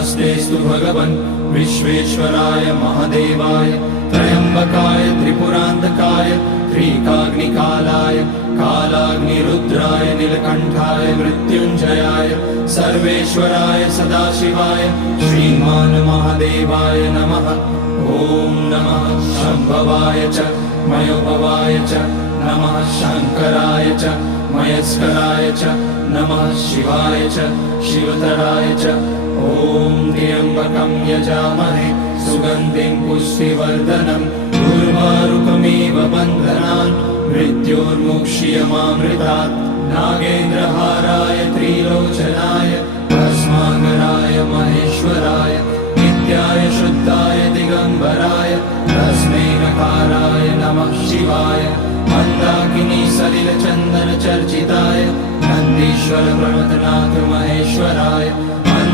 नमस्तेस्तु भगवन् विश्वेश्वराय महादेवाय त्र्यम्बकाय त्रिपुरान्तकाय त्रिकाग्निकालाय कालाग्निरुद्राय नीलकण्ठाय मृत्युञ्जयाय सर्वेश्वराय सदाशिवाय श्रीमान् महादेवाय नमः। ॐ नमः शम्भवाय च मयोभवाय च नमः शङ्कराय च मयस्कराय च नमः शिवाय च शिवतराय च। ॐ त्र्यम्बकं यजामहे सुगन्धिं पुष्टिवर्धनम् उर्वारुकमिव बन्धनान् मृत्योर्मुक्ष्यमामृतात्। नागेन्द्रहाराय त्रिलोचनाय भस्माकराय महेश्वराय नित्याय शुद्धाय दिगम्बराय तस्मै नकाराय नमः शिवाय। मन्दाकिनी सलिलचन्दन चर्चिताय नन्दीश्वर प्रमथनाथ महेश्वराय